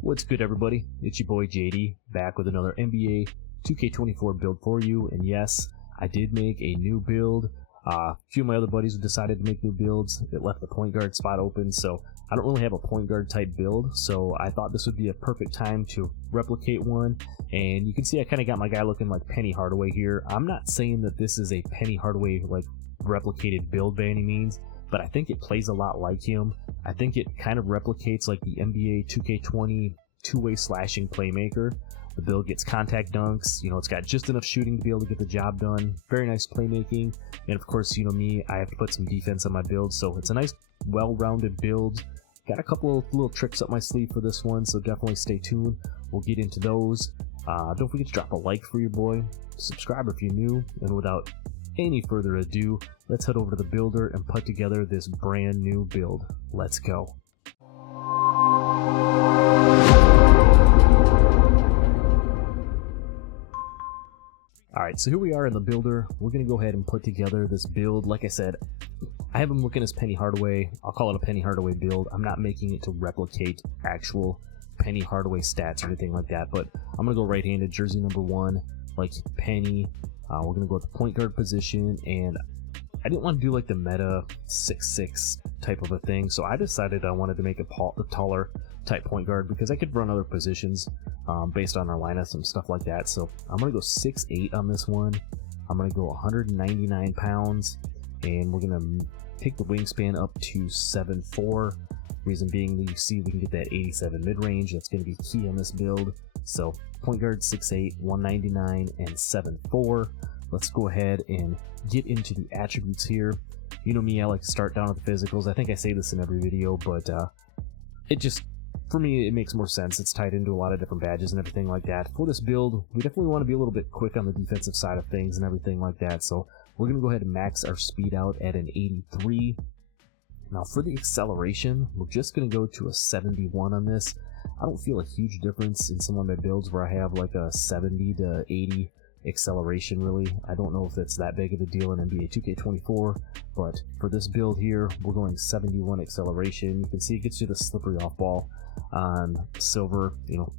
What's good, everybody? It's your boy JD, back with another NBA 2K24 build for you. And yes, I did make a new build. A few of my other buddies decided to make new builds. It left the point guard spot open, so I don't really have a point guard type build, so I thought this would be a perfect time to replicate one. And you can see I kind of got my guy looking like Penny Hardaway here. I'm not saying that this is a Penny Hardaway like replicated build by any means, but I think it plays a lot like him. I think it kind of replicates like the NBA 2K20 two-way slashing playmaker. The build gets contact dunks, it's got just enough shooting to be able to get the job done. Very nice playmaking, and of course, me, I have to put some defense on my build, so it's a nice, well-rounded build. Got a couple of little tricks up my sleeve for this one, so definitely stay tuned. We'll get into those. Don't forget to drop a like for your boy, subscribe if you're new, and without any further ado, let's head over to the builder and put together this brand new build. Let's go. Alright, so here we are in the builder. We're going to go ahead and put together this build. Like I said, I have him looking as Penny Hardaway. I'll call it a Penny Hardaway build. I'm not making it to replicate actual Penny Hardaway stats or anything like that, but I'm going to go right-handed, jersey number 1, like Penny. We're going to go at the point guard position, and I didn't want to do like the meta 6'6" type of a thing, so I decided I wanted to make a taller type point guard because I could run other positions based on our lineups and stuff like that. So I'm going to go 6'8" on this one. I'm going to go 199 pounds, and we're going to take the wingspan up to 7'4". Reason being, that you see we can get that 87 mid-range. That's going to be key on this build. So point guard 6'8", 199, and 7'4". Let's go ahead and get into the attributes here. You know me, I like to start down with the physicals. I think I say this in every video, but it just, for me, it makes more sense. It's tied into a lot of different badges and everything like that. For this build, we definitely want to be a little bit quick on the defensive side of things and everything like that. So we're going to go ahead and max our speed out at an 83. Now for the acceleration, we're just going to go to a 71 on this. I don't feel a huge difference in some of my builds where I have like a 70 to 80 acceleration really. I don't know if it's that big of a deal in NBA 2K24, but for this build here, we're going 71 acceleration. You can see it gets you the slippery off ball on silver,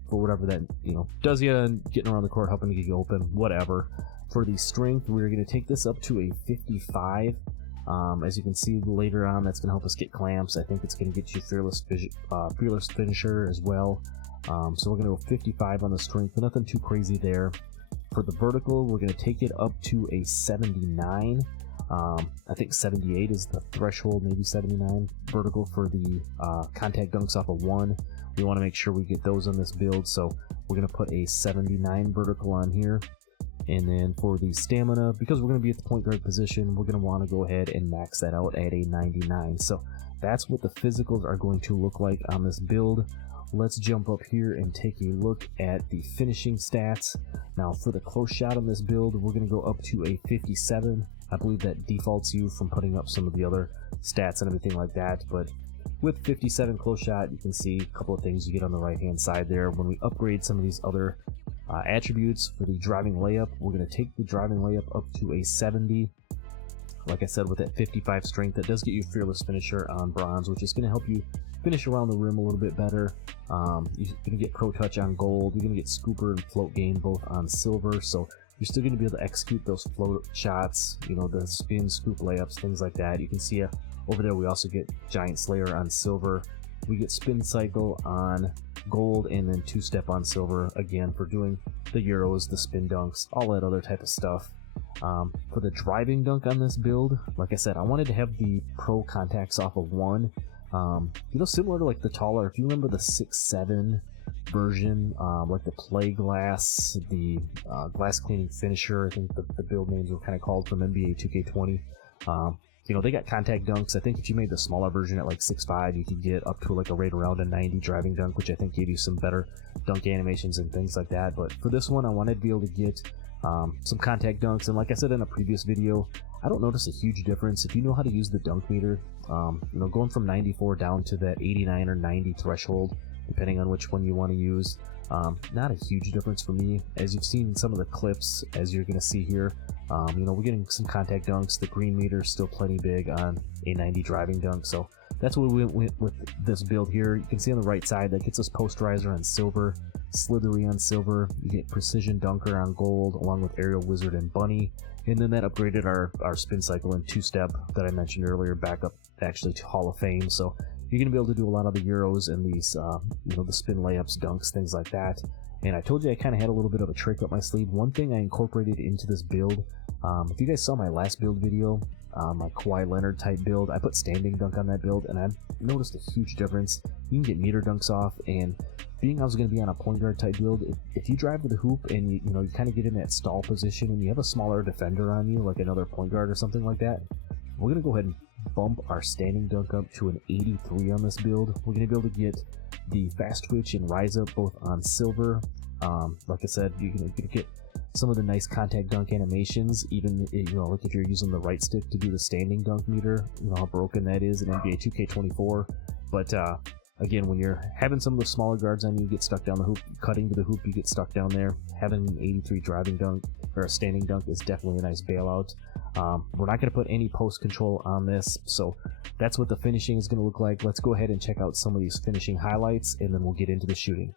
for whatever that, does you and getting around the court, helping to get you open, whatever. For the strength, we're going to take this up to a 55. As you can see later on, that's going to help us get clamps. I think it's going to get you fearless finisher as well. So we're going to go 55 on the strength, but nothing too crazy there. For the vertical, we're going to take it up to a 79. I think 78 is the threshold, maybe 79 vertical for the contact dunks off of 1. We want to make sure we get those on this build, so we're going to put a 79 vertical on here. And then for the stamina, because we're going to be at the point guard position, we're going to want to go ahead and max that out at a 99. So that's what the physicals are going to look like on this build. Let's jump up here and take a look at the finishing stats. Now for the close shot on this build, we're going to go up to a 57. I believe that defaults you from putting up some of the other stats and everything like that, but with 57 close shot, you can see a couple of things you get on the right hand side there. When we upgrade some of these other attributes for the driving layup, we're going to take the driving layup up to a 70. Like I said, with that 55 strength, that does get you fearless finisher on bronze, which is going to help you finish around the rim a little bit better. You're going to get pro touch on gold. You're going to get scooper and float game both on silver, so you're still going to be able to execute those float shots, the spin, scoop layups, things like that. You can see over there we also get giant slayer on silver. We get spin cycle on gold, and then two-step on silver again for doing the euros, the spin dunks, all that other type of stuff. For the driving dunk on this build, like I said, I wanted to have the pro contacts off of 1. Similar to like the taller, if you remember the 6'7" version, like the play glass, the glass cleaning finisher, I think the build names were kind of called from NBA 2K20. They got contact dunks. I think if you made the smaller version at like 6'5", you could get up to like a right around a 90 driving dunk, which I think gave you some better dunk animations and things like that. But for this one, I wanted to be able to get some contact dunks, and like I said in a previous video, I don't notice a huge difference if you know how to use the dunk meter. Going from 94 down to that 89 or 90 threshold, depending on which one you want to use. Not a huge difference for me, as you've seen in some of the clips, as you're going to see here. We're getting some contact dunks. The green meter is still plenty big on a 90 driving dunk, so that's what we went with this build here. You can see on the right side that gets us posterizer on silver, slithery on silver, you get precision dunker on gold, along with aerial wizard and bunny, and then that upgraded our spin cycle and two-step that I mentioned earlier back up actually to Hall of Fame. So you're gonna be able to do a lot of the euros and these the spin layups, dunks, things like that. And I told you I kind of had a little bit of a trick up my sleeve. One thing I incorporated into this build, if you guys saw my last build video, my Kawhi Leonard type build, I put standing dunk on that build, and I noticed a huge difference. You can get meter dunks off, and being I was going to be on a point guard type build, if you drive to the hoop and you kind of get in that stall position and you have a smaller defender on you, like another point guard or something like that, we're going to go ahead and bump our standing dunk up to an 83 on this build. We're going to be able to get the fast twitch and rise up both on silver. Like I said, you're going to get some of the nice contact dunk animations, even like if you're using the right stick to do the standing dunk meter, how broken that is in NBA 2K24. But again, when you're having some of the smaller guards on you, get stuck down the hoop, cutting to the hoop, you get stuck down there. Having an 83 driving dunk or a standing dunk is definitely a nice bailout. We're not going to put any post control on this, so that's what the finishing is going to look like. Let's go ahead and check out some of these finishing highlights, and then we'll get into the shooting.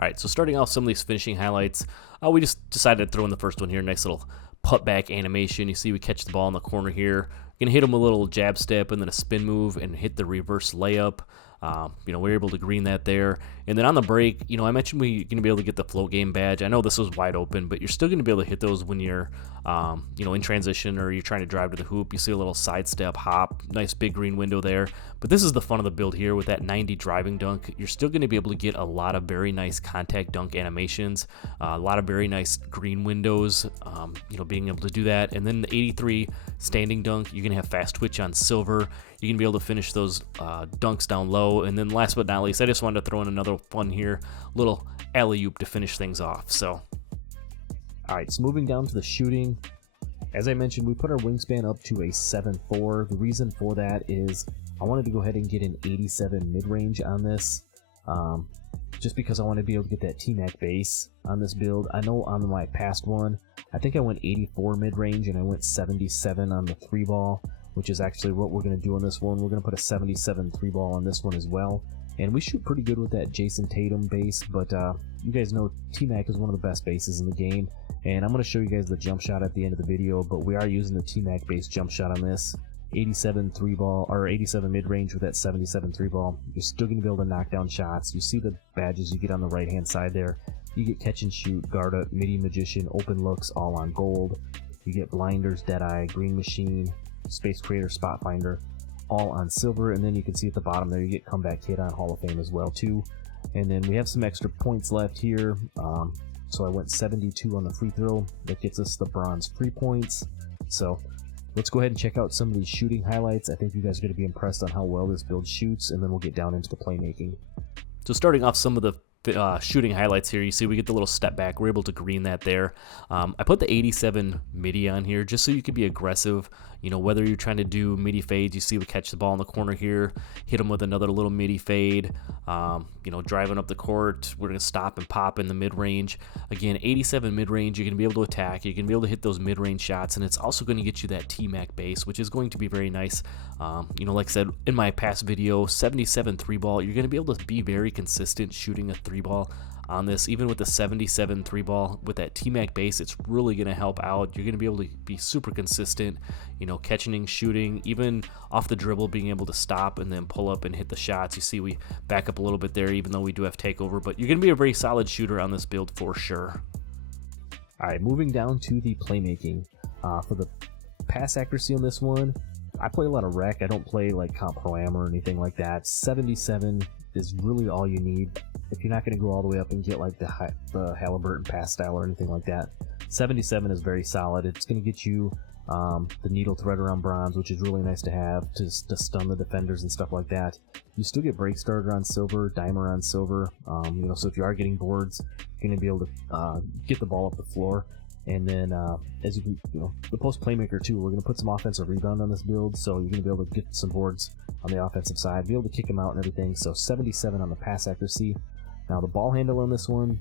Alright, so starting off some of these finishing highlights, we just decided to throw in the first one here, nice little put-back animation. You see we catch the ball in the corner here. We're going to hit him a little jab step and then a spin move and hit the reverse layup. We're able to green that there. And then on the break, I mentioned we're going to be able to get the float game badge. I know this was wide open, but you're still going to be able to hit those when you're, in transition or you're trying to drive to the hoop. You see a little sidestep hop, nice big green window there. But this is the fun of the build here with that 90 driving dunk. You're still going to be able to get a lot of very nice contact dunk animations, a lot of very nice green windows, being able to do that. And then the 83 standing dunk, you're going to have fast twitch on silver. You're going to be able to finish those dunks down low. And then last but not least, I just wanted to throw in another one here, little alley-oop to finish things off. So, all right, so moving down to the shooting. As I mentioned, we put our wingspan up to a 7'4". The reason for that is I wanted to go ahead and get an 87 mid-range on this, just because I want to be able to get that T-Mac base on this build. I know on my past one, I think I went 84 mid-range and I went 77 on the 3-ball, which is actually what we're going to do on this one. We're going to put a 77 3-ball on this one as well. And we shoot pretty good with that Jason Tatum base, but you guys know T-Mac is one of the best bases in the game. And I'm going to show you guys the jump shot at the end of the video, but we are using the T-Mac base jump shot on this. 87 3-ball, or 87 mid-range with that 77 3-ball. You're still going to be able to knock down shots. You see the badges you get on the right-hand side there. You get catch and shoot, guard up, midi magician, open looks, all on gold. You get blinders, deadeye, green machine, space creator, spot finder, all on silver. And then you can see at the bottom there you get comeback kid on Hall of Fame as well too. And then we have some extra points left here. So I went 72 on the free throw. That gets us the bronze free points. So let's go ahead and check out some of these shooting highlights. I think you guys are going to be impressed on how well this build shoots, and then we'll get down into the playmaking. So starting off some of the shooting highlights here, you see we get the little step back. We're able to green that there. I put the 87 midi on here just so you can be aggressive. Whether you're trying to do midi fades, you see we catch the ball in the corner here, hit them with another little midi fade. Driving up the court, we're going to stop and pop in the mid-range. Again, 87 mid-range, you're going to be able to attack. You're going to be able to hit those mid-range shots, and it's also going to get you that T-Mac base, which is going to be very nice. Like I said in my past video, 77 3-ball, you're going to be able to be very consistent shooting a 3-ball on this. Even with the 77 3-ball with that T-Mac base, it's really going to help out. You're going to be able to be super consistent, catching and shooting, even off the dribble, being able to stop and then pull up and hit the shots. You see we back up a little bit there, even though we do have takeover, but you're going to be a very solid shooter on this build for sure. All right, moving down to the playmaking. For the pass accuracy on this one, I play a lot of rec. I don't play like comp pro-am or anything like that. 77 is really all you need. If you're not going to go all the way up and get like the Halliburton pass style or anything like that, 77 is very solid. It's going to get you the needle thread around bronze, which is really nice to have to stun the defenders and stuff like that. You still get break starter on silver, dimer on silver. So if you are getting boards, you're going to be able to get the ball up the floor. And then as you can, the post playmaker too, we're going to put some offensive rebound on this build, so you're going to be able to get some boards on the offensive side, be able to kick them out and everything. So 77 on the pass accuracy. Now the ball handle on this one,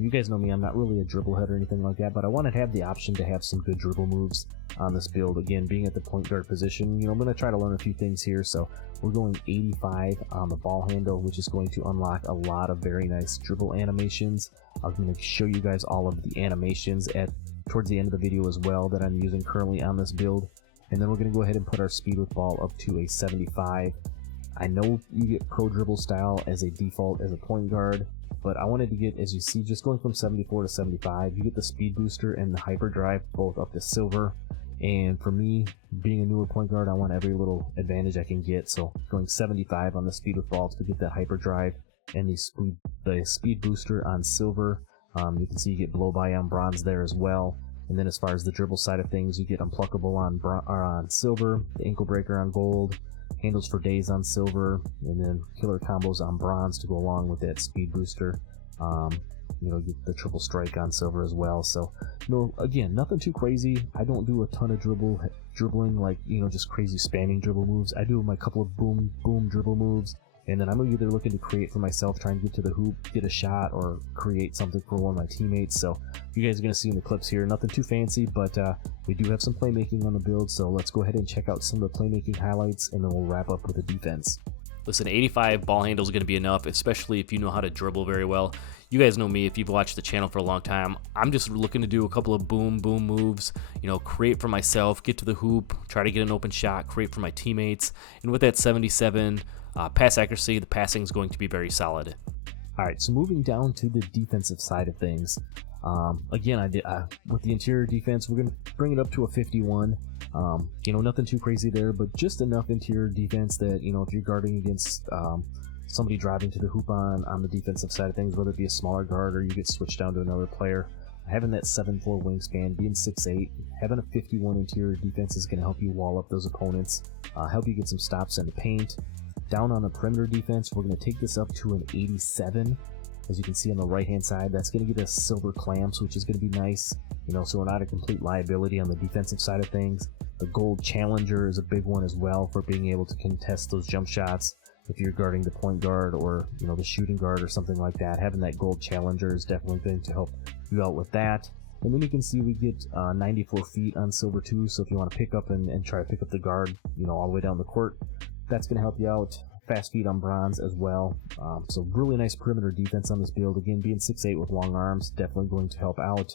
you guys know me, I'm not really a dribble head or anything like that, but I wanted to have the option to have some good dribble moves on this build. Again, being at the point guard position, I'm going to try to learn a few things here. So we're going 85 on the ball handle, which is going to unlock a lot of very nice dribble animations. I'm going to show you guys all of the animations towards the end of the video as well that I'm using currently on this build. And then we're going to go ahead and put our speed with ball up to a 75. I know you get pro dribble style as a default as a point guard, but I wanted to get, as you see, just going from 74 to 75, you get the speed booster and the hyperdrive both up to silver. And for me, being a newer point guard, I want every little advantage I can get. So going 75 on the speed with ball to get that hyperdrive and the speed booster on silver. You can see you get blow by on bronze there as well. And then as far as the dribble side of things, you get unpluckable on silver, the ankle breaker on gold, handles for days on silver, and then killer combos on bronze to go along with that speed booster. Get the triple strike on silver as well. So, again, nothing too crazy. I don't do a ton of dribbling, like, just crazy spamming dribble moves. I do my couple of boom dribble moves, and then I'm either looking to create for myself, try and get to the hoop, get a shot, or create something for one of my teammates. So you guys are going to see in the clips here, nothing too fancy, but we do have some playmaking on the build. So let's go ahead and check out some of the playmaking highlights, and then we'll wrap up with the defense. Listen, 85 ball handle is going to be enough, especially if you know how to dribble very well. You guys know me, if you've watched the channel for a long time, I'm just looking to do a couple of boom moves, create for myself, get to the hoop, try to get an open shot, create for my teammates. And with that 77 pass accuracy, the passing is going to be very solid. All right, so moving down to the defensive side of things. Again, with the interior defense, we're going to bring it up to a 51. Nothing too crazy there, but just enough interior defense that, if you're guarding against somebody driving to the hoop on the defensive side of things, whether it be a smaller guard or you get switched down to another player, having that 7'4" wingspan, being 6'8", having a 51 interior defense is going to help you wall up those opponents, help you get some stops in the paint. Down on the perimeter defense, we're going to take this up to an 87. As you can see on the right hand side, that's going to get us silver clamps, which is going to be nice, so we're not a complete liability on the defensive side of things. The gold challenger is a big one as well for being able to contest those jump shots. If you're guarding the point guard or the shooting guard or something like that, having that gold challenger is definitely going to help you out with that. And then you can see we get 94 feet on silver too, so if you want to pick up and try to pick up the guard all the way down the court, that's going to help you out. Fast feet on bronze as well. So really nice perimeter defense on this build. Again, being 6'8" with long arms, definitely going to help out.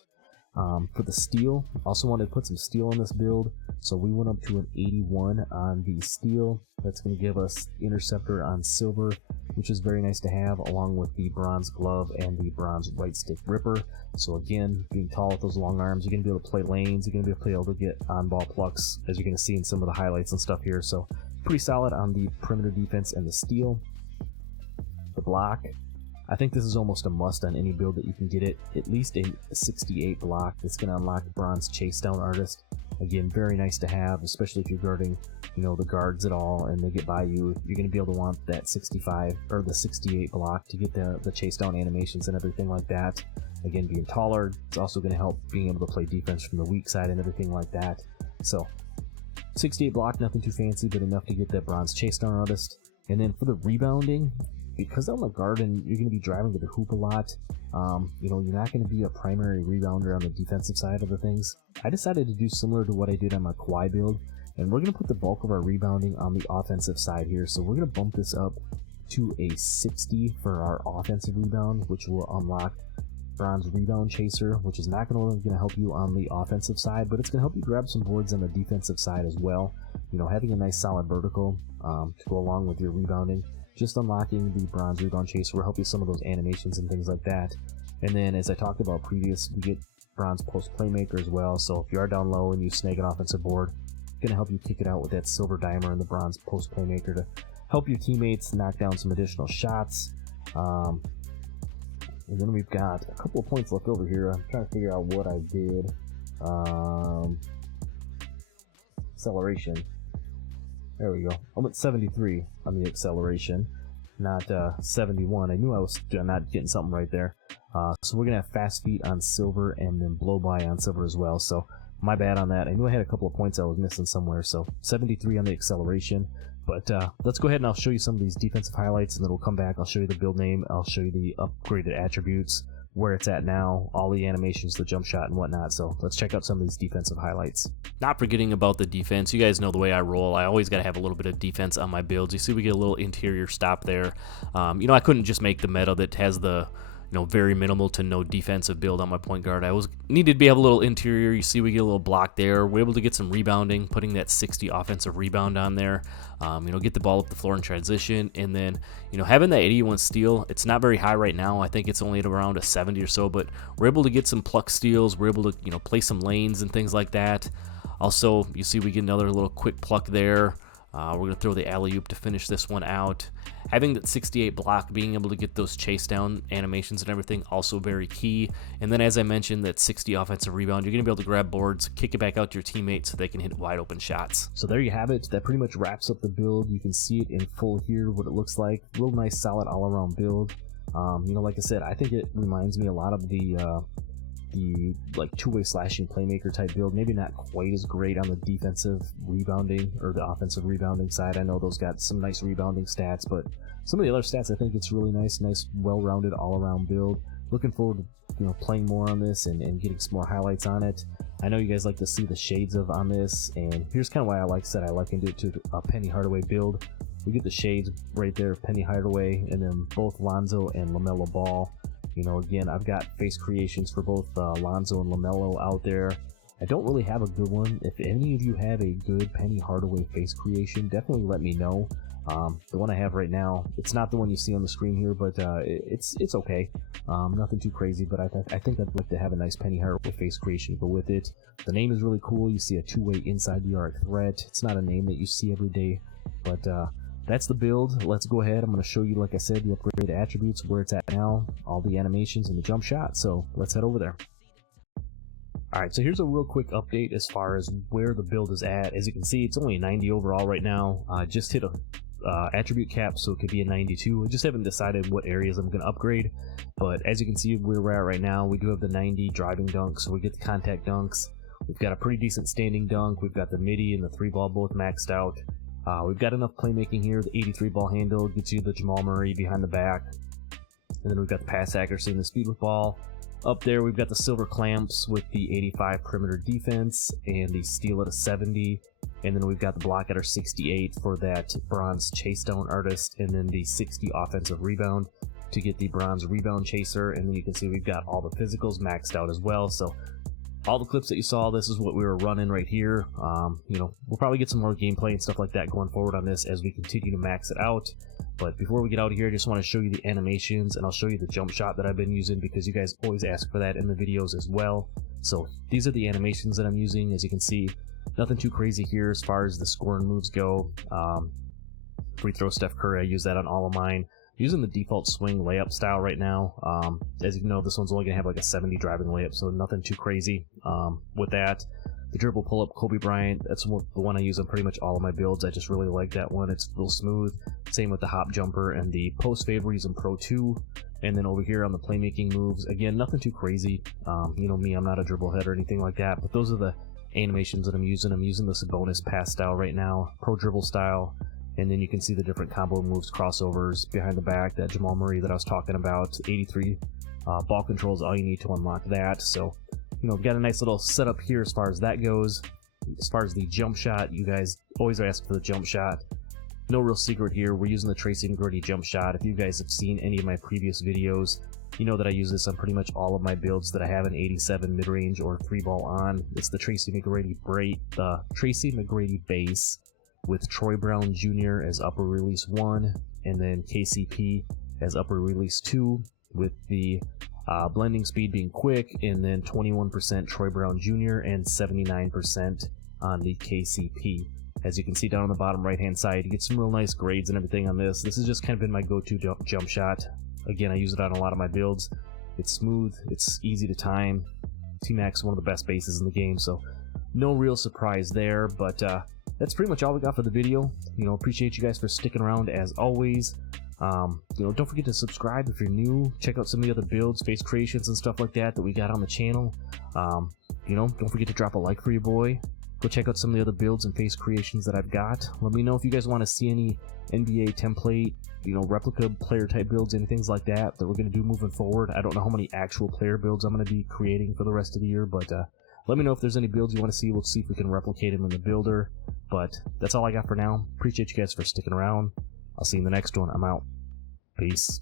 For the steel, also wanted to put some steel on this build, so we went up to an 81 on the steel. That's going to give us interceptor on silver, which is very nice to have, along with the bronze glove and the bronze right stick ripper. So again, being tall with those long arms, you're going to be able to play lanes, you're going to be able to get on ball plucks, as you're going to see in some of the highlights and stuff here. So pretty solid on the perimeter defense and the steel. The block, I think this is almost a must on any build that you can get it. At least a 68 block that's going to unlock bronze chase down artist. Again, very nice to have, especially if you're guarding, the guards at all and they get by you. You're going to be able to want that 65 or the 68 block to get the chase down animations and everything like that. Again, being taller, it's also going to help being able to play defense from the weak side and everything like that. So 68 block, nothing too fancy, but enough to get that bronze chase down artist. And then for the rebounding, because I'm a guard and you're going to be driving to the hoop a lot, you're not going to be a primary rebounder on the defensive side of the things. I decided to do similar to what I did on my Kawhi build, and we're going to put the bulk of our rebounding on the offensive side here. So we're going to bump this up to a 60 for our offensive rebound, which will unlock bronze rebound chaser, which is not only going to help you on the offensive side, but it's going to help you grab some boards on the defensive side as well. Having a nice solid vertical to go along with your rebounding. Just unlocking the bronze rebound chaser will help you some of those animations and things like that. And then, as I talked about previous, we get bronze post playmaker as well. So if you are down low and you snag an offensive board, it's going to help you kick it out with that silver dimer and the bronze post playmaker to help your teammates knock down some additional shots. And then we've got a couple of points left over here. I'm trying to figure out what I did. Acceleration. There we go. I'm at 73 on the acceleration, not 71. I knew I was not getting something right there. So we're going to have fast feet on silver and then blow by on silver as well. So my bad on that. I knew I had a couple of points I was missing somewhere. So 73 on the acceleration. But let's go ahead and I'll show you some of these defensive highlights, and then we'll come back. I'll show you the build name. I'll show you the upgraded attributes, where it's at now, all the animations, the jump shot and whatnot. So let's check out some of these defensive highlights. Not forgetting about the defense. You guys know the way I roll. I always got to have a little bit of defense on my builds. You see we get a little interior stop there. You know, I couldn't just make the meta that has the, you know, very minimal to no defensive build on my point guard. I needed to be have a little interior. You see we get a little block there. We're able to get some rebounding, putting that 60 offensive rebound on there. You know, get the ball up the floor in transition, and then, you know, having that 81 steal, it's not very high right now. I think it's only at around a 70 or so, but we're able to get some pluck steals. We're able to, you know, play some lanes and things like that. Also, you see we get another little quick pluck there. We're going to throw the alley-oop to finish this one out. Having that 68 block, being able to get those chase down animations and everything, also very key. And then, as I mentioned, that 60 offensive rebound, you're going to be able to grab boards, kick it back out to your teammates so they can hit wide open shots. So there you have it. That pretty much wraps up the build. You can see it in full here, what it looks like. Real nice, solid, all-around build. You know, like I said, I think it reminds me a lot of the like two-way slashing playmaker type build. Maybe not quite as great on the defensive rebounding or the offensive rebounding side. I know those got some nice rebounding stats, but some of the other stats, I think it's really nice, well-rounded all-around build. Looking forward to, you know, playing more on this and getting some more highlights on it. I know you guys like to see the shades of on this, and here's kind of why I likened it to a Penny Hardaway build. We get the shades right there of Penny Hardaway, and then both Lonzo and LaMelo Ball. You know, again, I've got face creations for both Lonzo and LaMelo out there. I don't really have a good one. If any of you have a good Penny Hardaway face creation, definitely let me know. The one I have right now, it's not the one you see on the screen here, but it's okay. Nothing too crazy, but I think I'd like to have a nice Penny Hardaway face creation to go with it. The name is really cool. You see a two-way inside the arc threat. It's not a name that you see every day, but that's the build. Let's go ahead. I'm going to show you, like I said, the upgraded attributes, where it's at now, all the animations and the jump shot. So let's head over there. Alright, so here's a real quick update as far as where the build is at. As you can see, it's only a 90 overall right now. Just hit a attribute cap, so it could be a 92. I just haven't decided what areas I'm going to upgrade. But as you can see where we're at right now, we do have the 90 driving dunk, so we get the contact dunks. We've got a pretty decent standing dunk. We've got the midi and the 3-ball both maxed out. We've got enough playmaking here. The 83 ball handle gets you the Jamal Murray behind the back. And then we've got the pass accuracy and the speed with ball. Up there, we've got the silver clamps with the 85 perimeter defense and the steal at a 70. And then we've got the block at our 68 for that bronze chase down artist. And then the 60 offensive rebound to get the bronze rebound chaser. And then you can see we've got all the physicals maxed out as well. So all the clips that you saw, this is what we were running right here. You know, we'll probably get some more gameplay and stuff like that going forward on this as we continue to max it out. But before we get out of here, I just want to show you the animations, and I'll show you the jump shot that I've been using because you guys always ask for that in the videos as well. So these are the animations that I'm using. As you can see, nothing too crazy here as far as the scoring moves go. Free throw Steph Curry, I use that on all of mine. Using the default swing layup style right now. As you know, this one's only going to have like a 70 driving layup, so nothing too crazy with that. The dribble pull-up Kobe Bryant, that's the one I use on pretty much all of my builds. I just really like that one. It's real smooth. Same with the hop jumper and the post fade we're using Pro 2. And then over here on the playmaking moves, again, nothing too crazy. You know me, I'm not a dribble head or anything like that, but those are the animations that I'm using. I'm using the Sabonis pass style right now, Pro dribble style. And then you can see the different combo moves, crossovers, behind the back, that Jamal Murray that I was talking about. 83 ball control is all you need to unlock that. So, you know, we've got a nice little setup here as far as that goes. As far as the jump shot, you guys always ask for the jump shot. No real secret here. We're using the Tracy McGrady jump shot. If you guys have seen any of my previous videos, you know that I use this on pretty much all of my builds that I have an 87 mid-range or 3-ball on. It's the Tracy McGrady base with Troy Brown Jr. as upper release 1, and then KCP as upper release 2, with the blending speed being quick, and then 21% Troy Brown Jr. and 79% on the KCP. As you can see down on the bottom right hand side, you get some real nice grades and everything on this. This has just kind of been my go-to jump shot. Again, I use it on a lot of my builds. It's smooth, it's easy to time. T-Mac's one of the best bases in the game, so no real surprise there, but that's pretty much all we got for the video. You know, appreciate you guys for sticking around as always. You know, don't forget to subscribe if you're new. Check out some of the other builds, face creations and stuff like that we got on the channel. You know, don't forget to drop a like for your boy. Go check out some of the other builds and face creations that I've got. Let me know if you guys want to see any NBA template, replica player type builds and things like that we're going to do moving forward. I don't know how many actual player builds I'm going to be creating for the rest of the year, but let me know if there's any builds you want to see. We'll see if we can replicate them in the builder. But that's all I got for now. Appreciate you guys for sticking around. I'll see you in the next one. I'm out. Peace.